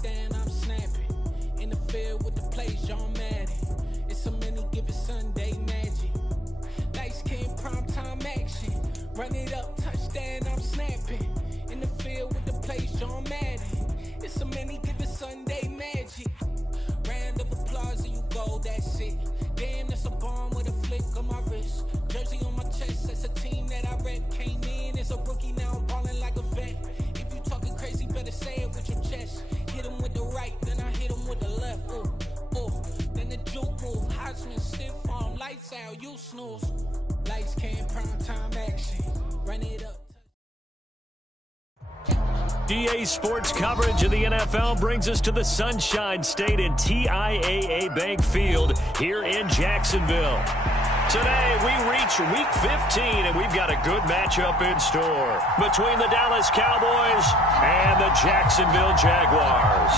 touchdown, I'm snapping. In the field with the plays, John Madden. It's a many given Sunday magic. Lights came primetime action. Run it up, touchdown, I'm snapping. In the field with the plays, John Madden. It's a many given Sunday magic. Round of applause and you go, that's it. Damn, that's a bomb with a flick on my wrist. Jersey on my chest, that's a team that I rep. Came in as a rookie, now I'm balling like a vet. If you talking crazy, better say it with your chest. Hit him with the right, then I hit him with the left. Ooh, ooh, then the juke move. Heisman, stiff arm, lights out, you snooze. Lights came, prime time action. Run it up. EA Sports coverage of the NFL brings us to the Sunshine State and TIAA Bank Field here in Jacksonville. Today, we reach Week 15, and we've got a good matchup in store between the Dallas Cowboys and the Jacksonville Jaguars.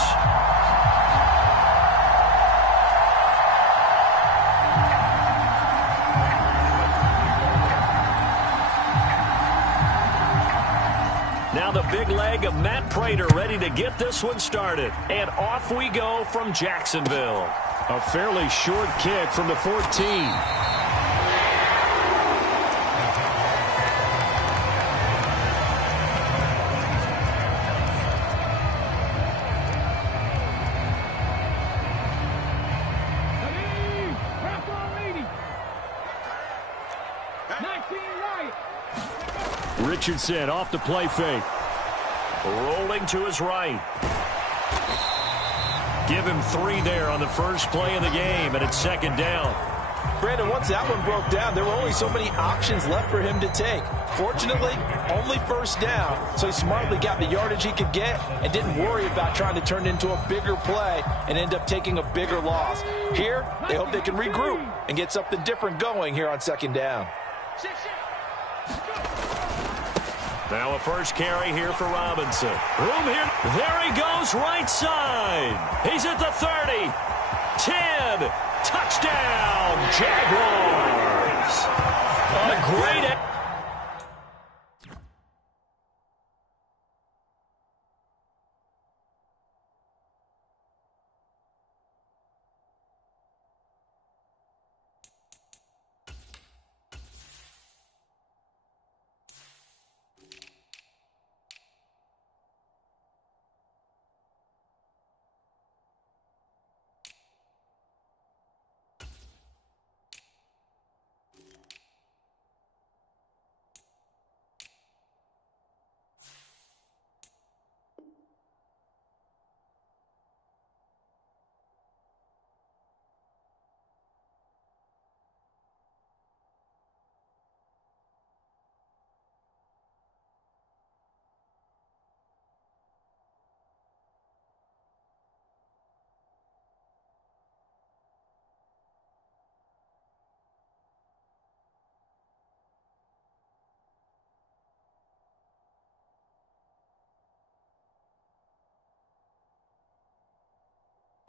Now the big leg of Matt Prater ready to get this one started. And off we go from Jacksonville. A fairly short kick from the 14. Richardson off the play fake. Rolling to his right. Give him 3 there on the first play of the game, and it's second down. Brandon, once that one broke down, there were only so many options left for him to take. Fortunately, only first down, so he smartly got the yardage he could get and didn't worry about trying to turn it into a bigger play and end up taking a bigger loss. Here, they hope they can regroup and get something different going here on second down. Now a first carry here for Robinson. Room here. There he goes, right side. He's at the 30. 10. Touchdown, Jaguars. A great...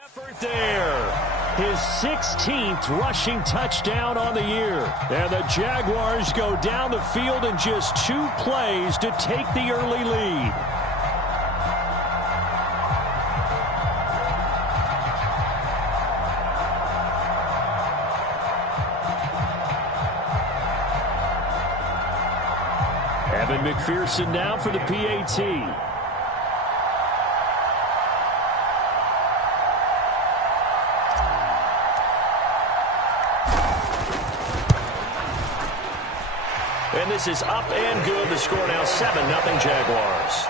Effort there. His 16th rushing touchdown on the year. And the Jaguars go down the field in just 2 plays to take the early lead. Evan McPherson now for the PAT. And this is up and good. The score now 7-0 Jaguars.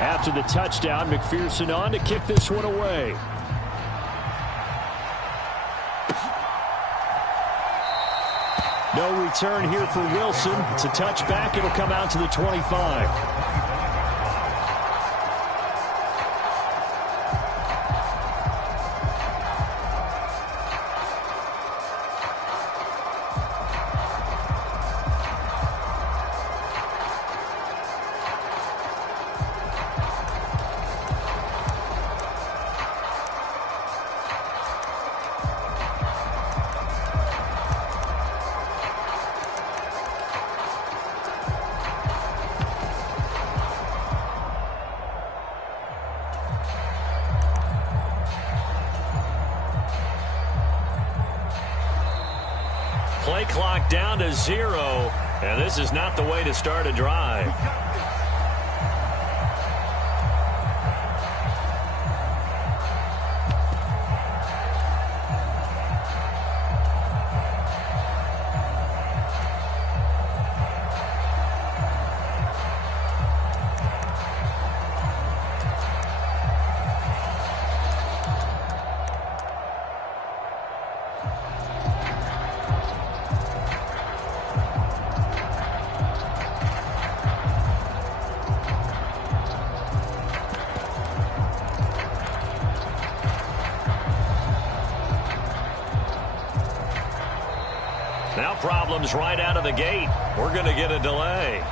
After the touchdown, McPherson on to kick this one away. No return here for Wilson. It's a touchback. It'll come out to the 25. Play clock down to 0, and this is not the way to start a drive. Now problems right out of the gate. We're going to get a delay.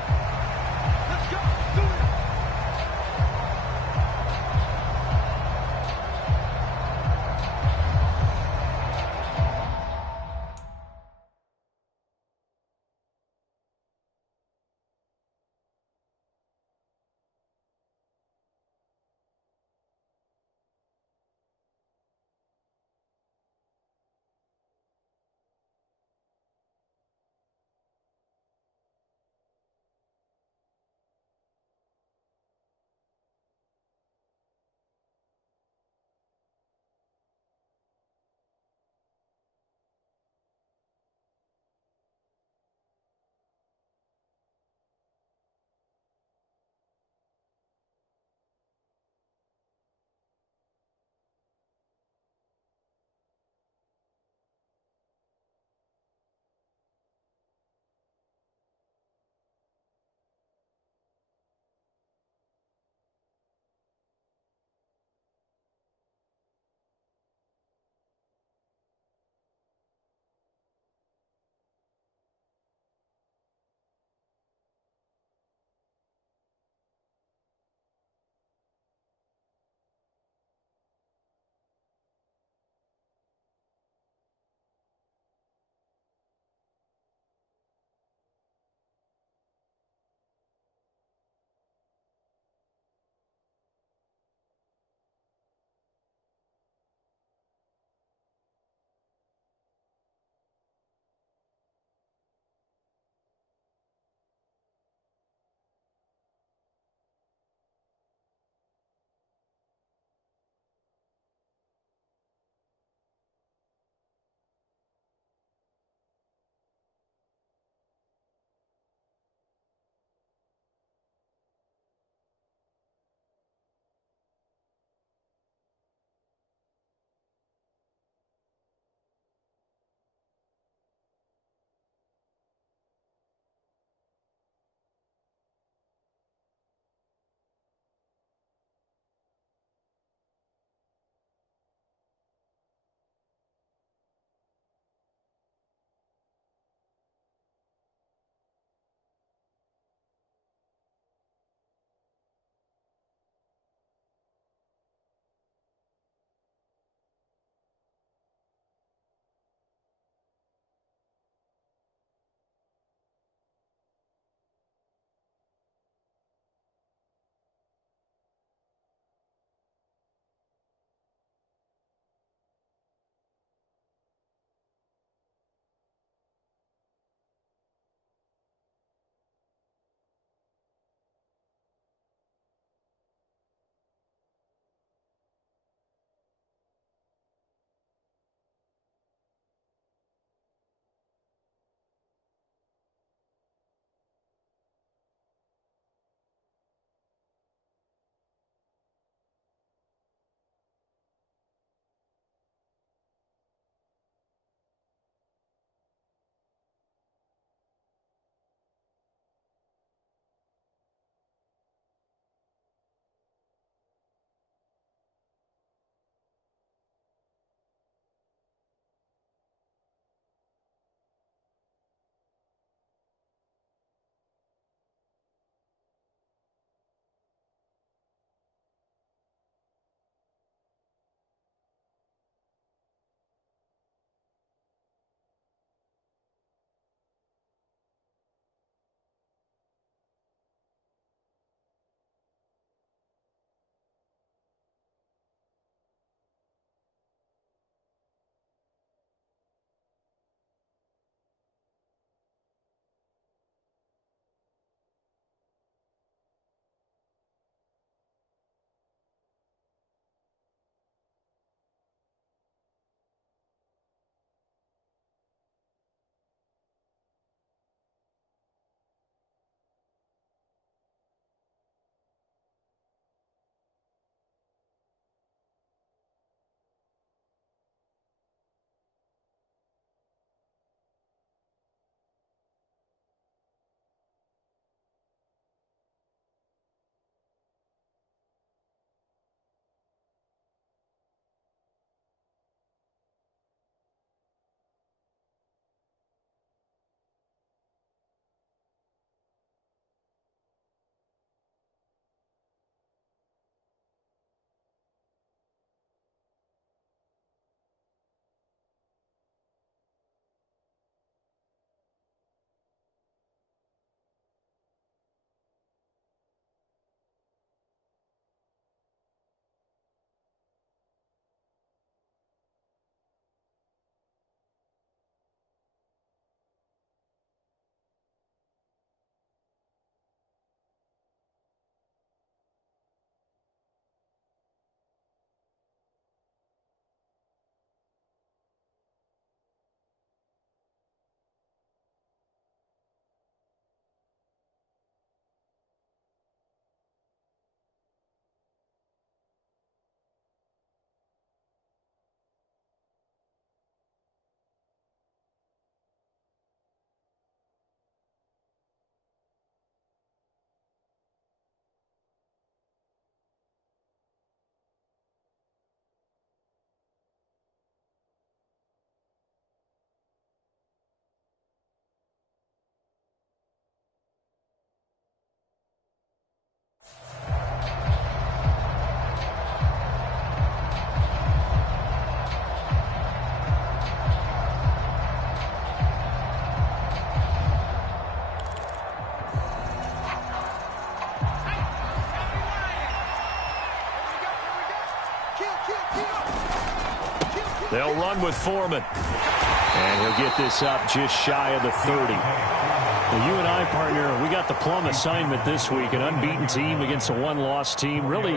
They'll run with Foreman. And he'll get this up just shy of the 30. Well, you and I, partner, we got the plum assignment this week. An unbeaten team against a one-loss team. Really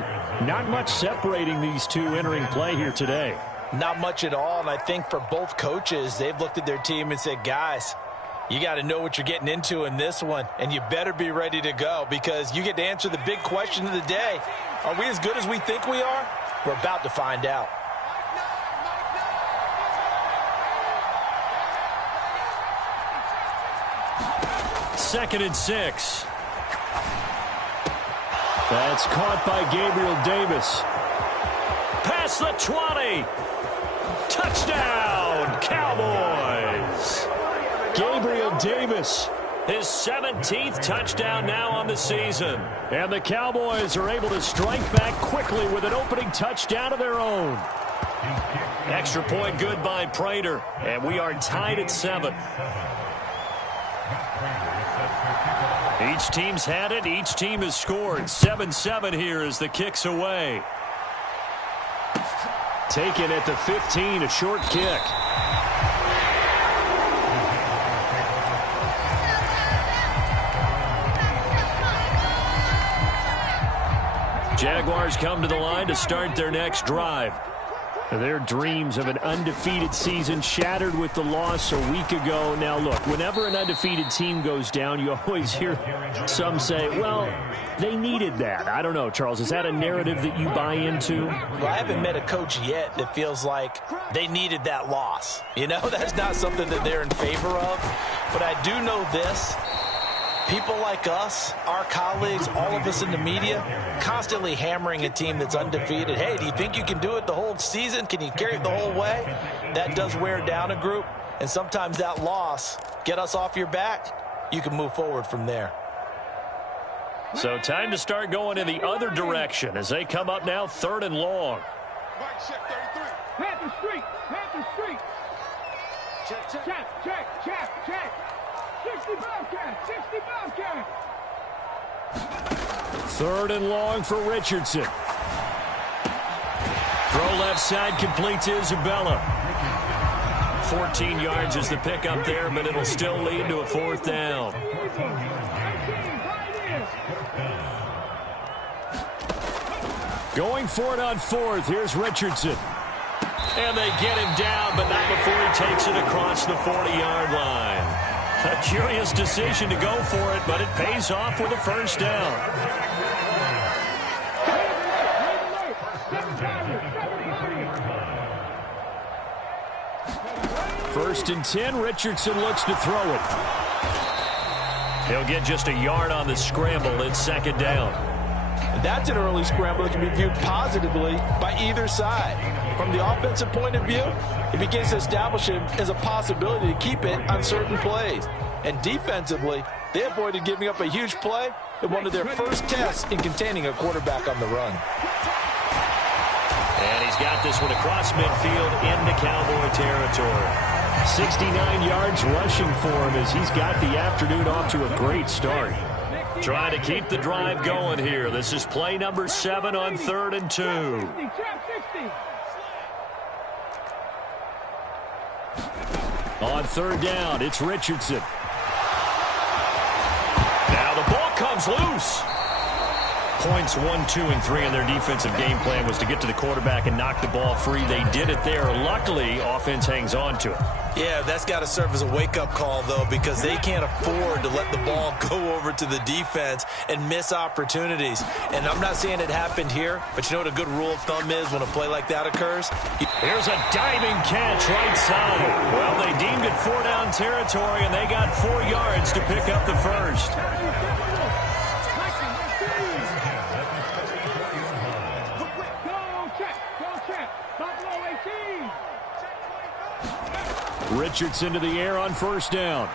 not much separating these two entering play here today. Not much at all, and I think for both coaches, they've looked at their team and said, guys, you got to know what you're getting into in this one, and you better be ready to go because you get to answer the big question of the day. Are we as good as we think we are? We're about to find out. Second and 6. That's caught by Gabriel Davis. Past the 20. Touchdown, Cowboys. Gabriel Davis. His 17th touchdown now on the season. And the Cowboys are able to strike back quickly with an opening touchdown of their own. Extra point good by Prater. And we are tied at 7. Each team's had it. Each team has scored. 7-7 here as the kick's away. Taken at the 15, a short kick. Jaguars come to the line to start their next drive. Their dreams of an undefeated season shattered with the loss a week ago. Now, look, whenever an undefeated team goes down, you always hear some say, well, they needed that. I don't know, Charles. Is that a narrative that you buy into? Well, I haven't met a coach yet that feels like they needed that loss. You know, that's not something that they're in favor of. But I do know this. People like us, our colleagues, all of us in the media, constantly hammering a team that's undefeated. Hey, do you think you can do it the whole season? Can you carry it the whole way? That does wear down a group, and sometimes that loss, get us off your back, you can move forward from there. So time to start going in the other direction as they come up now 3rd and long. Panther Street, Panther Street. Check. 60 Bobcat, 60 Bobcat. 3rd and long for Richardson. Throw left side complete to Isabella. 14 yards is the pickup there, but it'll still lead to a 4th down. Going for it on 4th. Here's Richardson. And they get him down, but not before he takes it across the 40-yard line. A curious decision to go for it, but it pays off with a 1st down. 1st and 10. Richardson looks to throw it. He'll get just a yard on the scramble. It's 2nd down. And that's an early scramble that can be viewed positively by either side. From the offensive point of view, it begins to establish him as a possibility to keep it on certain plays. And defensively, they avoided giving up a huge play in one of their first tests in containing a quarterback on the run. And he's got this one across midfield into Cowboy territory. 69 yards rushing for him as he's got the afternoon off to a great start. Trying to keep the drive going here. This is play number 7 on 3rd and 2. On 3rd down, it's Richardson. Now the ball comes loose. Points 1, 2, and 3 in their defensive game plan was to get to the quarterback and knock the ball free. They did it there. Luckily, offense hangs on to it. Yeah, that's got to serve as a wake-up call, though, because they can't afford to let the ball go over to the defense and miss opportunities. And I'm not saying it happened here, but you know what a good rule of thumb is when a play like that occurs? Here's a diving catch right side. Well, they deemed it 4 down territory, and they got 4 yards to pick up the 1st. Richardson to the air on 1st down.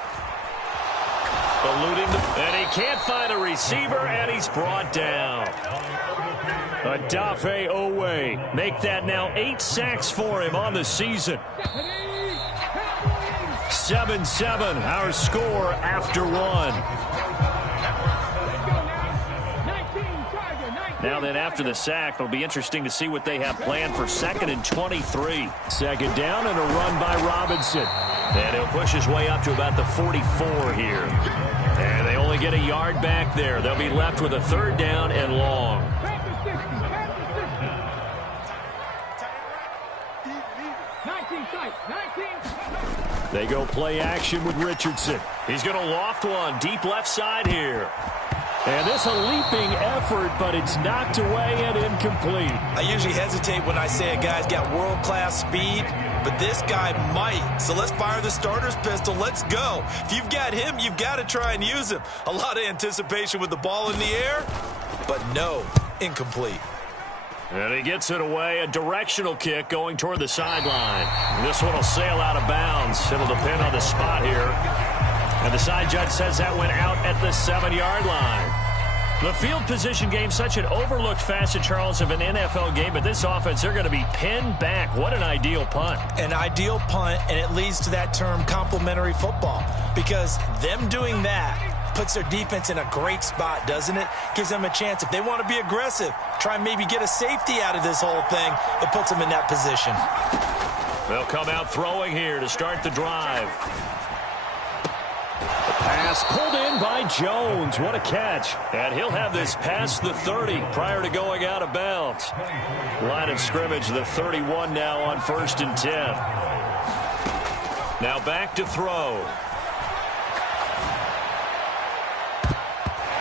Eluding and he can't find a receiver, and he's brought down. Adafe Owe. Make that now 8 sacks for him on the season. 7-7, our score after 1. Now then, after the sack, it'll be interesting to see what they have planned for 2nd and 23. Second down and a run by Robinson. And he'll push his way up to about the 44 here. And they only get a yard back there. They'll be left with a 3rd down and long. They go play action with Richardson. He's going to loft one deep left side here. And this a leaping effort, but it's knocked away and incomplete. I usually hesitate when I say a guy's got world-class speed, but this guy might. So let's fire the starter's pistol. Let's go. If you've got him, you've got to try and use him. A lot of anticipation with the ball in the air, but no, incomplete. And he gets it away, a directional kick going toward the sideline. This one will sail out of bounds. It'll depend on the spot here. And the side judge says that went out at the 7-yard line. The field position game, such an overlooked facet, Charles, of an NFL game, but this offense, they're going to be pinned back. What an ideal punt. An ideal punt, and it leads to that term complementary football, because them doing that puts their defense in a great spot, doesn't it? Gives them a chance. If they want to be aggressive, try and maybe get a safety out of this whole thing, it puts them in that position. They'll come out throwing here to start the drive. Pass pulled in by Jones. What a catch. And he'll have this past the 30 prior to going out of bounds. Line of scrimmage, the 31 now on 1st and 10. Now back to throw.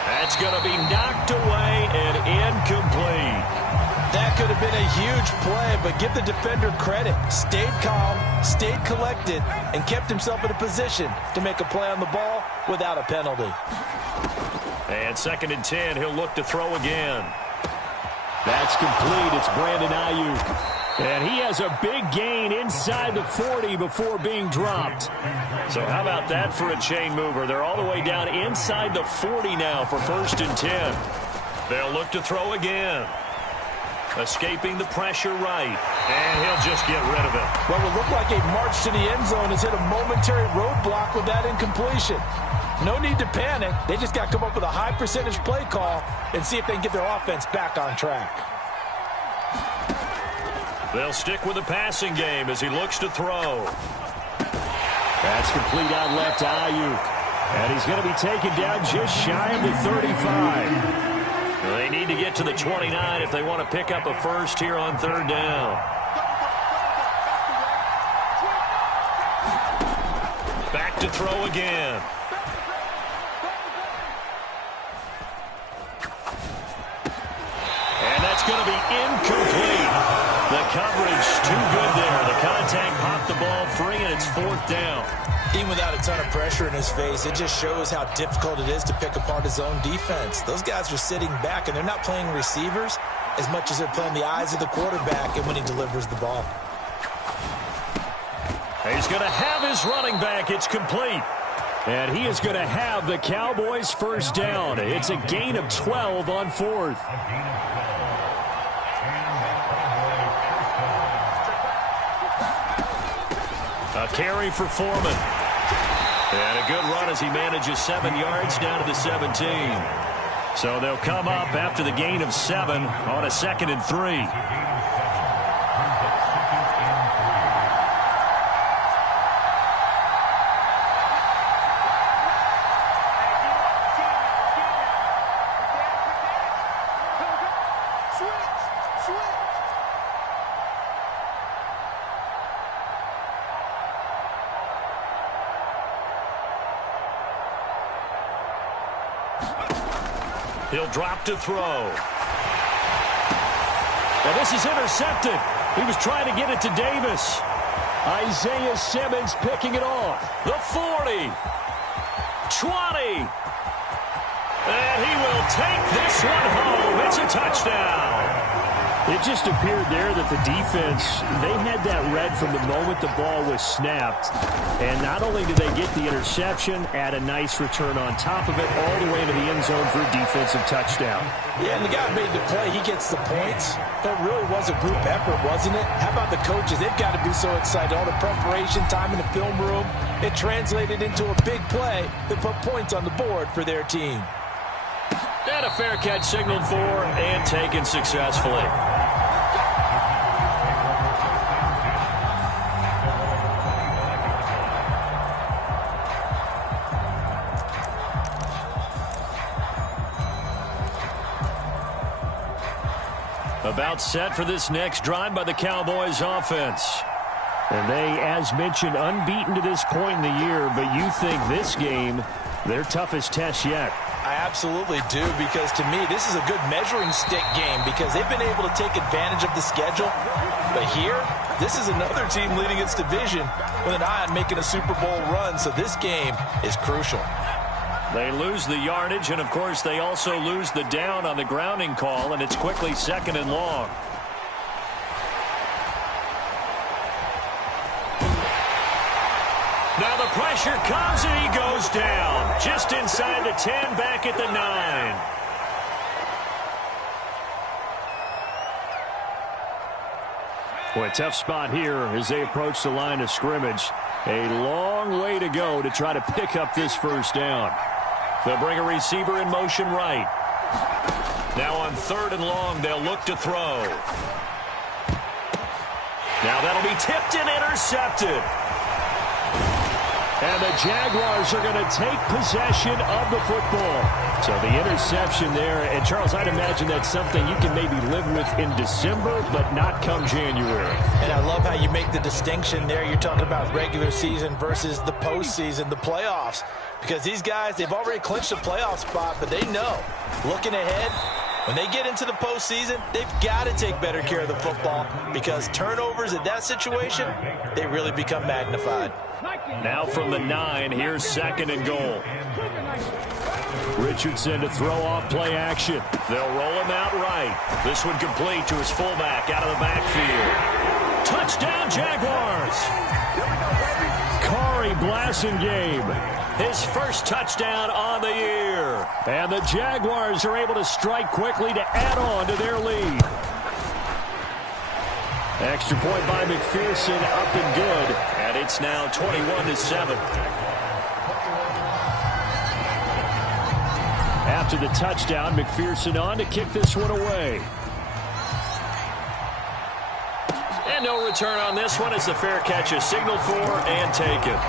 That's going to be knocked away and incomplete. That could have been a huge play, but give the defender credit. Stayed calm, stayed collected, and kept himself in a position to make a play on the ball without a penalty. And 2nd and 10, he'll look to throw again. That's complete. It's Brandon Ayuk. And he has a big gain inside the 40 before being dropped. So how about that for a chain mover? They're all the way down inside the 40 now for 1st and 10. They'll look to throw again. Escaping the pressure right. And he'll just get rid of it. What will look like a march to the end zone has hit a momentary roadblock with that incompletion. No need to panic. They just got to come up with a high percentage play call and see if they can get their offense back on track. They'll stick with the passing game as he looks to throw. That's complete out left to Ayuk. And he's going to be taken down just shy of the 35. They need to get to the 29 if they want to pick up a first here on 3rd down. Back to throw again. And that's going to be incomplete. The coverage too good there. The contact popped the ball free, and it's 4th down. Even without a ton of pressure in his face, it just shows how difficult it is to pick apart his own defense. Those guys are sitting back, and they're not playing receivers as much as they're playing the eyes of the quarterback and when he delivers the ball. He's going to have his running back. It's complete. And he is going to have the Cowboys' 1st down. It's a gain of 12 on 4th. A carry for Foreman. And a good run as he manages 7 yards down to the 17. So they'll come up after the gain of 7 on a 2nd and 3. He'll drop to throw. And this is intercepted. He was trying to get it to Davis. Isaiah Simmons picking it off. The 40. 20. And he will take this one home. It's a touchdown. It just appeared there that the defense, they had that read from the moment the ball was snapped. And not only did they get the interception, add a nice return on top of it, all the way to the end zone for a defensive touchdown. Yeah, and the guy made the play. He gets the points. But it really was a group effort, wasn't it? How about the coaches? They've got to be so excited. All the preparation time in the film room, it translated into a big play that put points on the board for their team. And a fair catch signaled for and taken successfully. About set for this next drive by the Cowboys offense. And they, as mentioned, unbeaten to this point in the year, but you think this game, their toughest test yet. I absolutely do, because to me, this is a good measuring stick game because they've been able to take advantage of the schedule. But here, this is another team leading its division with an eye on making a Super Bowl run, so this game is crucial. They lose the yardage, and, of course, they also lose the down on the grounding call, and it's quickly 2nd and long. Now the pressure comes, and he goes down. Just inside the 10, back at the 9. Boy, tough spot here as they approach the line of scrimmage. A long way to go to try to pick up this first down. They'll bring a receiver in motion right. Now on 3rd and long, they'll look to throw. Now that'll be tipped and intercepted. And the Jaguars are going to take possession of the football. So the interception there. And, Charles, I'd imagine that's something you can maybe live with in December, but not come January. And I love how you make the distinction there. You're talking about regular season versus the postseason, the playoffs. Because these guys, they've already clinched a playoff spot, but they know, looking ahead, when they get into the postseason, they've got to take better care of the football because turnovers in that situation, they really become magnified. Now from the 9, here's 2nd and goal. Richardson to throw off play action. They'll roll him out right. This one complete to his fullback out of the backfield. Touchdown, Jaguars! Kari Blasingame. His first touchdown on the year. And the Jaguars are able to strike quickly to add on to their lead. Extra point by McPherson, up and good. And it's now 21-7. After the touchdown, McPherson on to kick this one away. And no return on this one as the fair catch is signaled for and taken.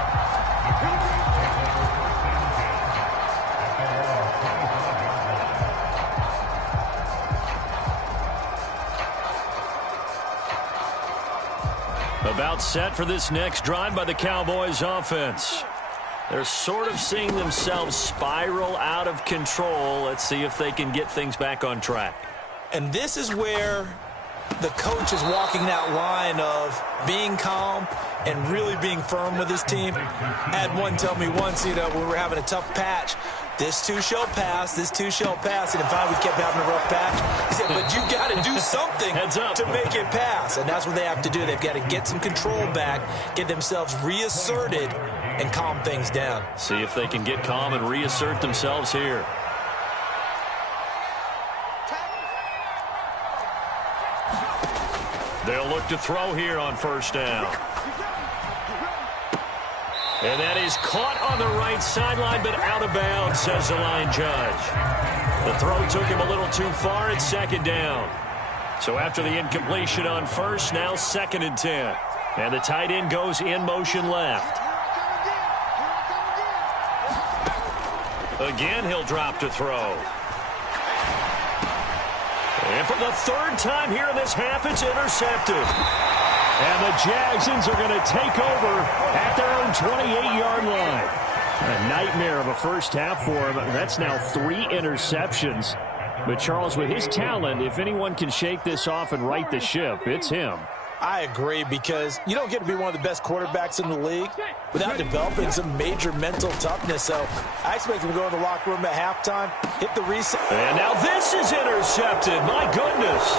About set for this next drive by the Cowboys offense. They're sort of seeing themselves spiral out of control. Let's see if they can get things back on track. And this is where the coach is walking that line of being calm and really being firm with his team. I had one tell me once, when we were having a tough patch, this too shall pass, this too shall pass. And in fact, we kept having a rough patch. He said, but you got to do something to make it pass. And that's what they have to do. They've got to get some control back, get themselves reasserted, and calm things down. See if they can get calm and reassert themselves here. They'll look to throw here on 1st down. And that is caught on the right sideline, but out of bounds, says the line judge. The throw took him a little too far at 2nd down. So after the incompletion on 1st, now 2nd and 10. And the tight end goes in motion left. Again, he'll drop to throw. And for the 3rd time here in this half, it's intercepted. And the Jagsons are going to take over at their own 28-yard line. A nightmare of a first half for him. That's now 3 interceptions. But, Charles, with his talent, if anyone can shake this off and right the ship, it's him. I agree, because you don't get to be one of the best quarterbacks in the league without developing some major mental toughness. So I expect him to go to the locker room at halftime, hit the reset. And now this is intercepted. My goodness.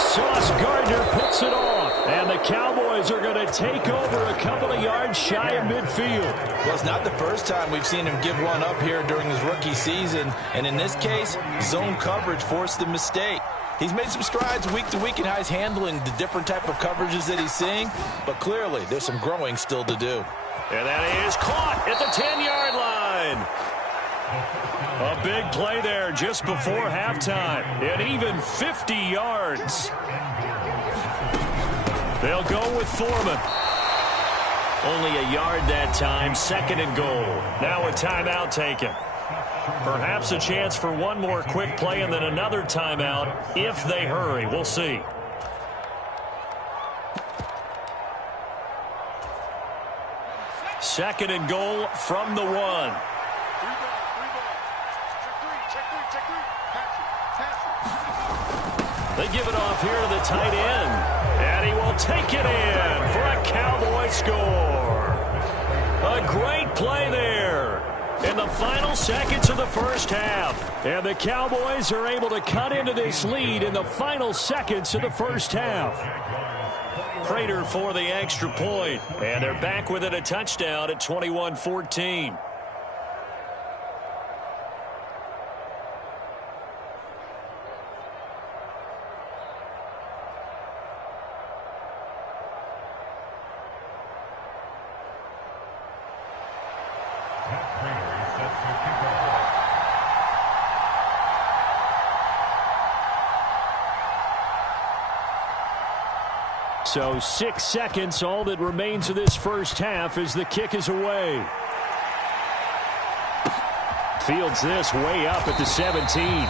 Sauce Gardner picks it off. And the Cowboys are going to take over a couple of yards shy of midfield. Well, it's not the first time we've seen him give one up here during his rookie season. And in this case, zone coverage forced the mistake. He's made some strides week to week in how he's handling the different type of coverages that he's seeing. But clearly, there's some growing still to do. And that is caught at the 10-yard line. A big Big play there just before halftime. And even 50 yards. They'll go with Foreman. Only a yard that time, 2nd and goal. Now a timeout taken. Perhaps a chance for one more quick play and then another timeout if they hurry. We'll see. Second and goal from the 1. They give it off here to the tight end. And he will take it in for a Cowboy score. A great play there in the final seconds of the first half. And the Cowboys are able to cut into this lead in the final seconds of the first half. Prater for the extra point. And they're back within a touchdown at 21-14. So 6 seconds, all that remains of this first half as the kick is away. Fields this way up at the 17.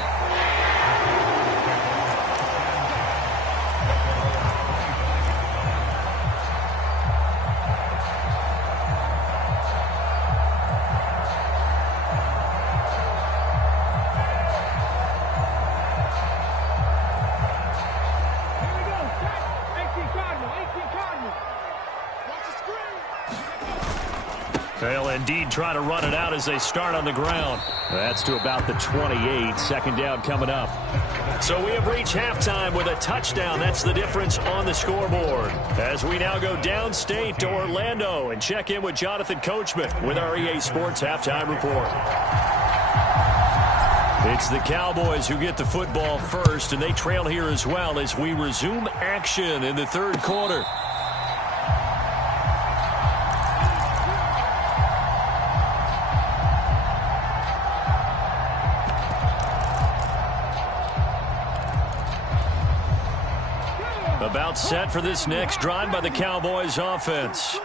They'll indeed try to run it out as they start on the ground. That's to about the 28. 2nd down coming up. So we have reached halftime with a touchdown. That's the difference on the scoreboard. As we now go downstate to Orlando and check in with Jonathan Coachman with our EA Sports Halftime Report. It's the Cowboys who get the football first, and they trail here as well as we resume action in the 3rd quarter. About set for this next drive by the Cowboys offense.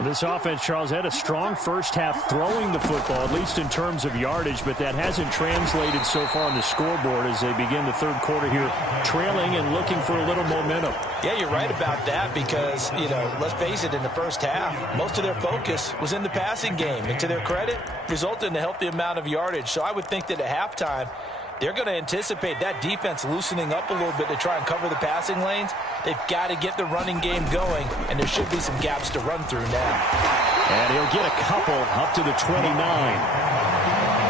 This offense, Charles, had a strong first half throwing the football, at least in terms of yardage, but that hasn't translated so far on the scoreboard as they begin the 3rd quarter here, trailing and looking for a little momentum. Yeah, you're right about that because, let's face it, in the first half, most of their focus was in the passing game. And to their credit, resulted in a healthy amount of yardage. So I would think that at halftime, they're going to anticipate that defense loosening up a little bit to try and cover the passing lanes. They've got to get the running game going, and there should be some gaps to run through now. And he'll get a couple up to the 29.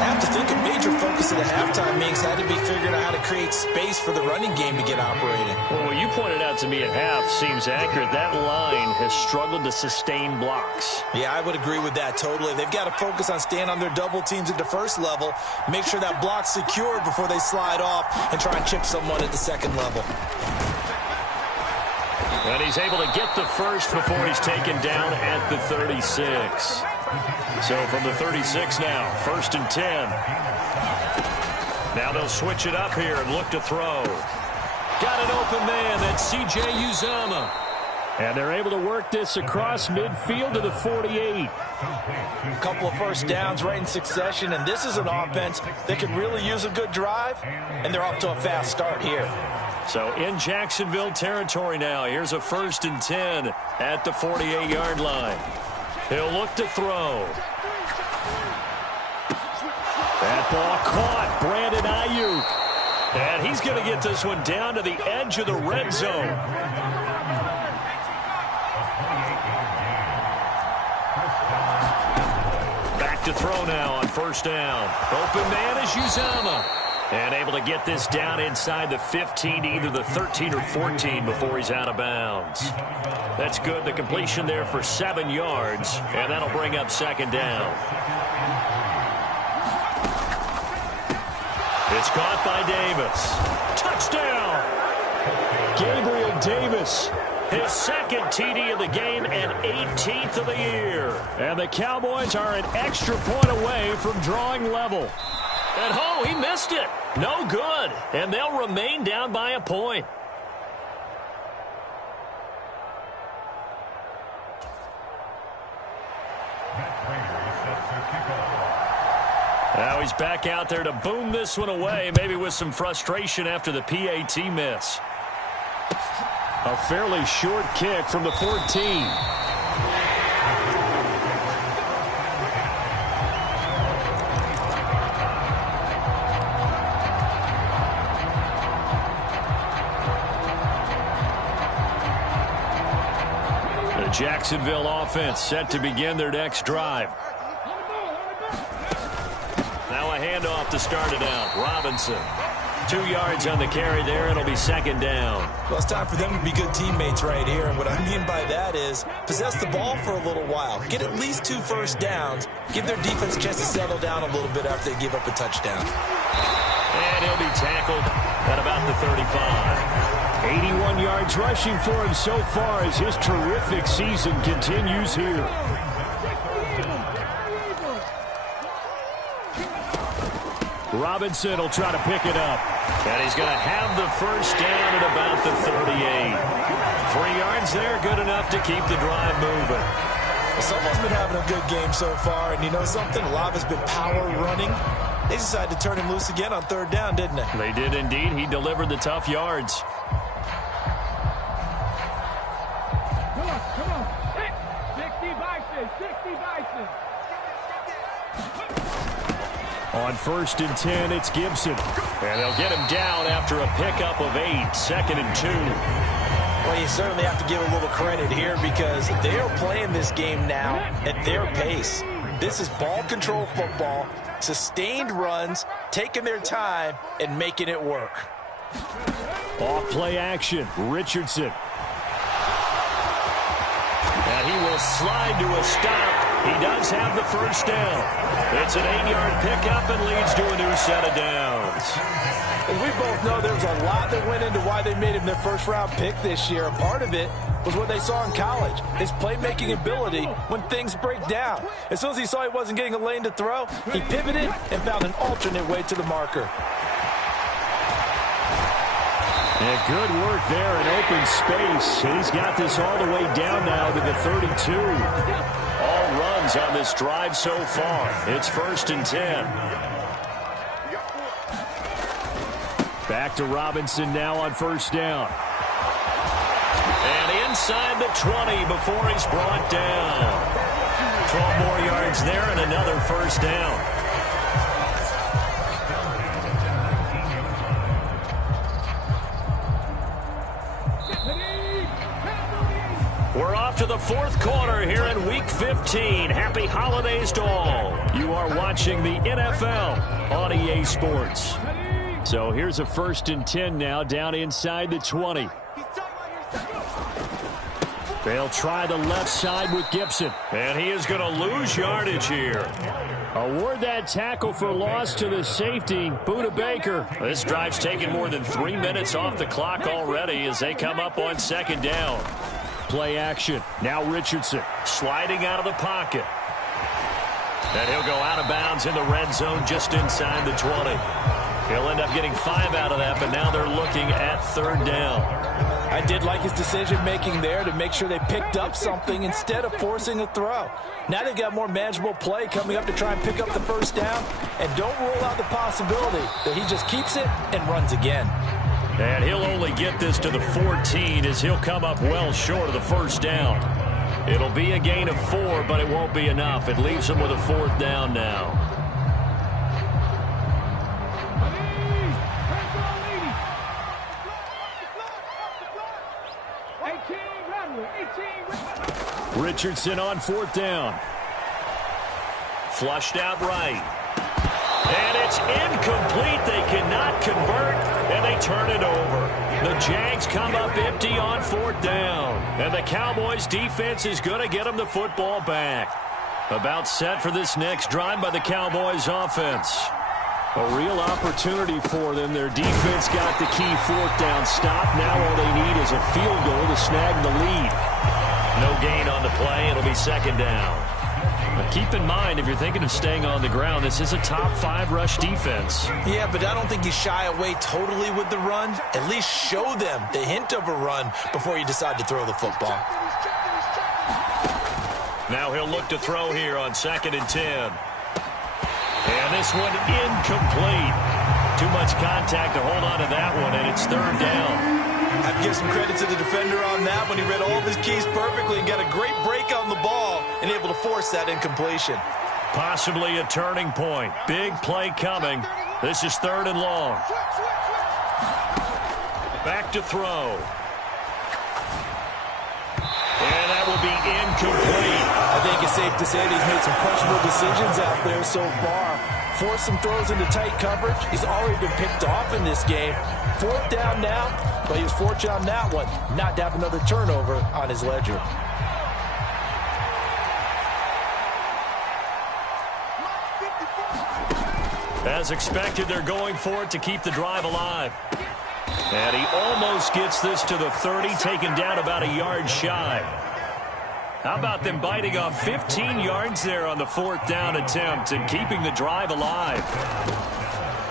I have to think a major focus of the halftime meetings had to be figuring out how to create space for the running game to get operating. Well, what you pointed out to me at half seems accurate. That line has struggled to sustain blocks. Yeah, I would agree with that totally. They've got to focus on staying on their double teams at the first level, make sure that block's secured before they slide off and try and chip someone at the second level. And he's able to get the first before he's taken down at the 36. So from the 36 now, 1st and 10. Now they'll switch it up here and look to throw. Got an open man. That's C.J. Uzomah. And they're able to work this across midfield to the 48. A couple of first downs right in succession, and this is an offense that could really use a good drive, and they're off to a fast start here. So in Jacksonville territory now. Here's a 1st and 10 at the 48-yard line. He'll look to throw. That ball caught. Brandon Ayuk. And he's going to get this one down to the edge of the red zone. Back to throw now on 1st down. Open man is Uzomah. And able to get this down inside the 15 to either the 13 or 14 before he's out of bounds. That's good. The completion there for 7 yards. And that'll bring up 2nd down. It's caught by Davis. Touchdown! Gabriel Davis. His 2nd TD of the game and 18th of the year. And the Cowboys are an extra point away from drawing level. And oh, he missed it. No good. And they'll remain down by a point. Now he's back out there to boom this one away, maybe with some frustration after the PAT miss. A fairly short kick from the 14. The Jacksonville offense set to begin their next drive. Now a handoff to start it out. Robinson. 2 yards on the carry there. It'll be second down. Well, it's time for them to be good teammates right here. And what I mean by that is possess the ball for a little while. Get at least 2 first downs. Give their defense a chance to settle down a little bit after they give up a touchdown. And he'll be tackled at about the 35. 81 yards rushing for him so far as his terrific season continues here. Robinson will try to pick it up. And he's going to have the first down at about the 38. 3 yards there, good enough to keep the drive moving. Well, someone's been having a good game so far, and you know something? A lot has been power running. They decided to turn him loose again on third down, didn't they? They did indeed. He delivered the tough yards. Come on. 60 Bison, 60 Bison. On 1st and 10, it's Gibson. And they'll get him down after a pickup of 8, 2nd and 2. Well, you certainly have to give a little credit here because they are playing this game now at their pace. This is ball control football, sustained runs, taking their time, and making it work. Off play action, Richardson. And he will slide to a stop. He does have the first down. It's an 8-yard pickup and leads to a new set of downs. As we both know, there was a lot that went into why they made him their first-round pick this year. And part of it was what they saw in college, his playmaking ability when things break down. As soon as he saw he wasn't getting a lane to throw, he pivoted and found an alternate way to the marker. And good work there in open space. And he's got this all the way down now to the 32. All runs on this drive so far. It's 1st and 10. Back to Robinson now on 1st down. And inside the 20 before he's brought down. 12 more yards there and another first down. We're off to the 4th quarter here in Week 15. Happy holidays to all. You are watching the NFL on EA Sports. So here's a 1st and 10 now down inside the 20. They'll try the left side with Gibson. And he is going to lose yardage here. Award that tackle for loss to the safety, Buda Baker. This drive's taken more than 3 minutes off the clock already as they come up on 2nd down. Play action. Now Richardson sliding out of the pocket. And he'll go out of bounds in the red zone just inside the 20. He'll end up getting 5 out of that, but now they're looking at 3rd down. I did like his decision-making there to make sure they picked up something instead of forcing a throw. Now they've got more manageable play coming up to try and pick up the first down, and don't rule out the possibility that he just keeps it and runs again. And he'll only get this to the 14 as he'll come up well short of the first down. It'll be a gain of 4, but it won't be enough. It leaves him with a 4th down now. Richardson on 4th down. Flushed out right. And it's incomplete. They cannot convert, and they turn it over. The Jags come up empty on 4th down. And the Cowboys defense is going to get them the football back. About set for this next drive by the Cowboys offense. A real opportunity for them. Their defense got the key 4th down stop. Now all they need is a field goal to snag the lead. No gain on the play. It'll be 2nd down. keep in mind, if you're thinking of staying on the ground, this is a top 5 rush defense. Yeah, but I don't think you shy away totally with the run. At least show them the hint of a run before you decide to throw the football. Now he'll look to throw here on 2nd and 10. And this one incomplete. Too much contact to hold on to that one, and it's 3rd down. I'd give some credit to the defender on that one. He read all of his keys perfectly and got a great break on the ball and able to force that incompletion. Possibly a turning point. Big play coming. This is 3rd and long. Back to throw. And that will be incomplete. I think it's safe to say that he's made some questionable decisions out there so far. Forced some throws into tight coverage. He's already been picked off in this game. 4th down now, but he was fortunate on that one not to have another turnover on his ledger. As expected, they're going for it to keep the drive alive. And he almost gets this to the 30, taken down about a yard shy. How about them biting off 15 yards there on the 4th down attempt and keeping the drive alive?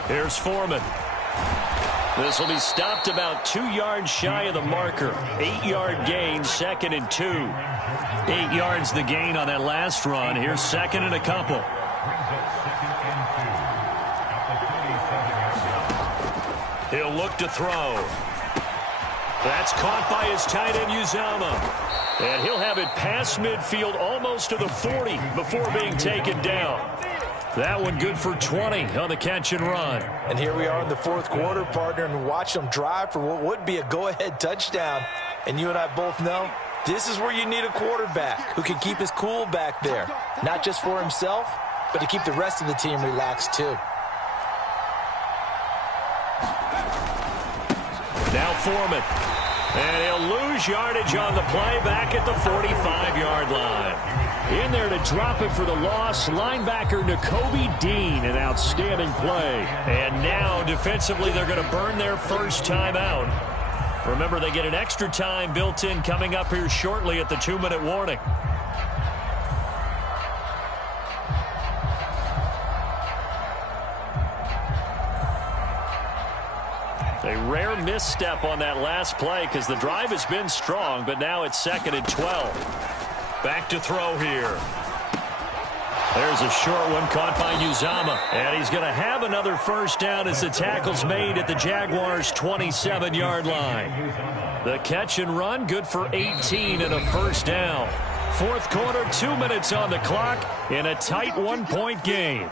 Here's Foreman. This will be stopped about 2 yards shy of the marker. 8-yard gain, 2nd and 2. 8 yards the gain on that last run. Here's 2nd and a couple. He'll look to throw. That's caught by his tight end, Uzama. And he'll have it past midfield almost to the 40 before being taken down. That one good for 20 on the catch and run. And here we are in the 4th quarter, partner, and watch them drive for what would be a go-ahead touchdown. And you and I both know this is where you need a quarterback who can keep his cool back there. Not just for himself, but to keep the rest of the team relaxed too. Now Foreman. And he'll lose yardage on the play back at the 45-yard line. In there to drop it for the loss, linebacker Nakobe Dean, an outstanding play. And now defensively they're going to burn their first time out. Remember, they get an extra time built in coming up here shortly at the 2-minute warning. A rare misstep on that last play because the drive has been strong, but now it's 2nd and 12. Back to throw here. There's a short one caught by Uzama, and he's going to have another first down as the tackle's made at the Jaguars' 27-yard line. The catch and run good for 18 and a first down. 4th quarter, 2 minutes on the clock in a tight 1-point game.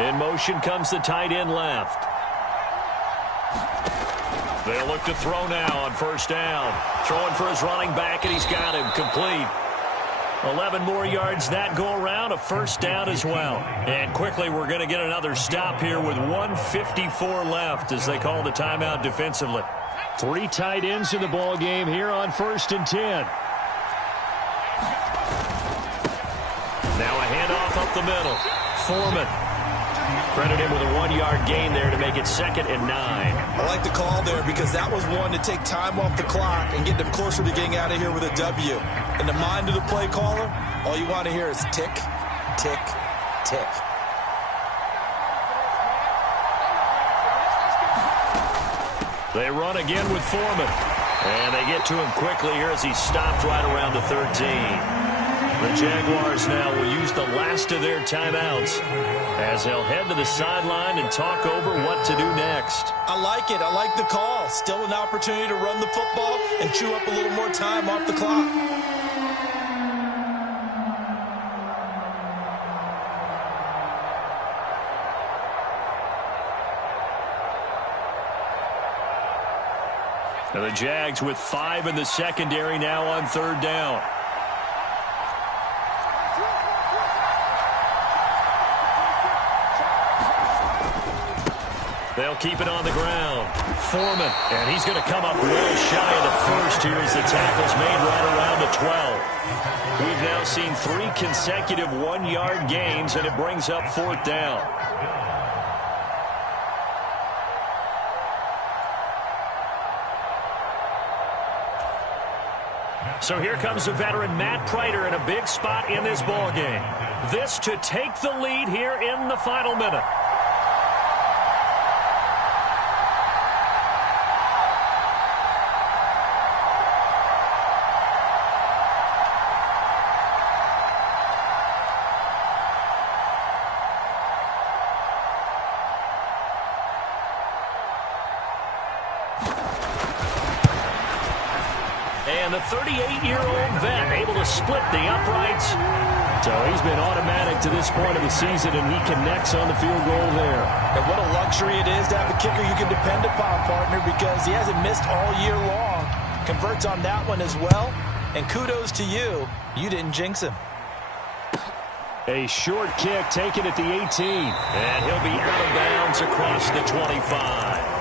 In motion comes the tight end left. They'll look to throw now on first down. Throwing for his running back, and he's got him complete. 11 more yards that go around, a first down as well. And quickly we're going to get another stop here with 1:54 left as they call the timeout defensively. 3 tight ends in the ball game here on 1st and 10. Now a handoff up the middle. Foreman. Credit him with a 1-yard gain there to make it 2nd and 9. I like the call there because that was one to take time off the clock and get them closer to getting out of here with a W. In the mind of the play caller, all you want to hear is tick, tick, tick. They run again with Foreman. And they get to him quickly here as he stopped right around the 13. The Jaguars now will use the last of their timeouts as they'll head to the sideline and talk over what to do next. I like it. I like the call. Still an opportunity to run the football and chew up a little more time off the clock. And the Jags with 5 in the secondary now on 3rd down. They'll keep it on the ground. Foreman, and he's going to come up well shy of the first here as the tackle's made right around the 12. We've now seen 3 consecutive 1-yard gains, and it brings up 4th down. So here comes the veteran Matt Prater in a big spot in this ball game. This to take the lead here in the final minute. And the 38-year-old vet able to split the uprights. So he's been automatic to this point of the season, and he connects on the field goal there. And what a luxury it is to have a kicker you can depend upon, partner, because he hasn't missed all year long. Converts on that one as well. And kudos to you. You didn't jinx him. A short kick taken at the 18. And he'll be out of bounds across the 25.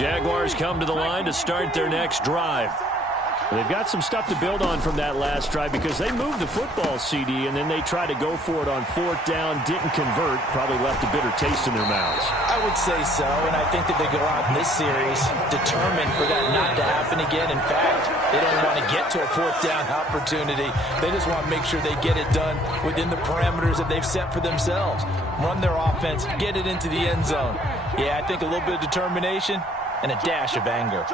Jaguars come to the line to start their next drive. They've got some stuff to build on from that last drive because they moved the football, CD, and then they tried to go for it on 4th down, didn't convert, probably left a bitter taste in their mouths. I would say so, and I think that they go out in this series determined for that not to happen again. In fact, they don't want to get to a 4th down opportunity. They just want to make sure they get it done within the parameters that they've set for themselves. Run their offense, get it into the end zone. Yeah, I think a little bit of determination and a dash of anger.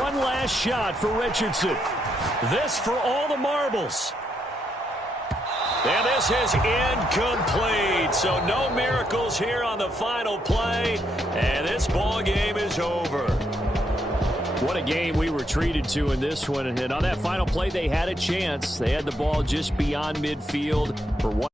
One last shot for Richardson. This for all the marbles. And this is incomplete. So no miracles here on the final play. And this ball game is over. What a game we were treated to in this one. And on that final play, they had a chance. They had the ball just beyond midfield for one.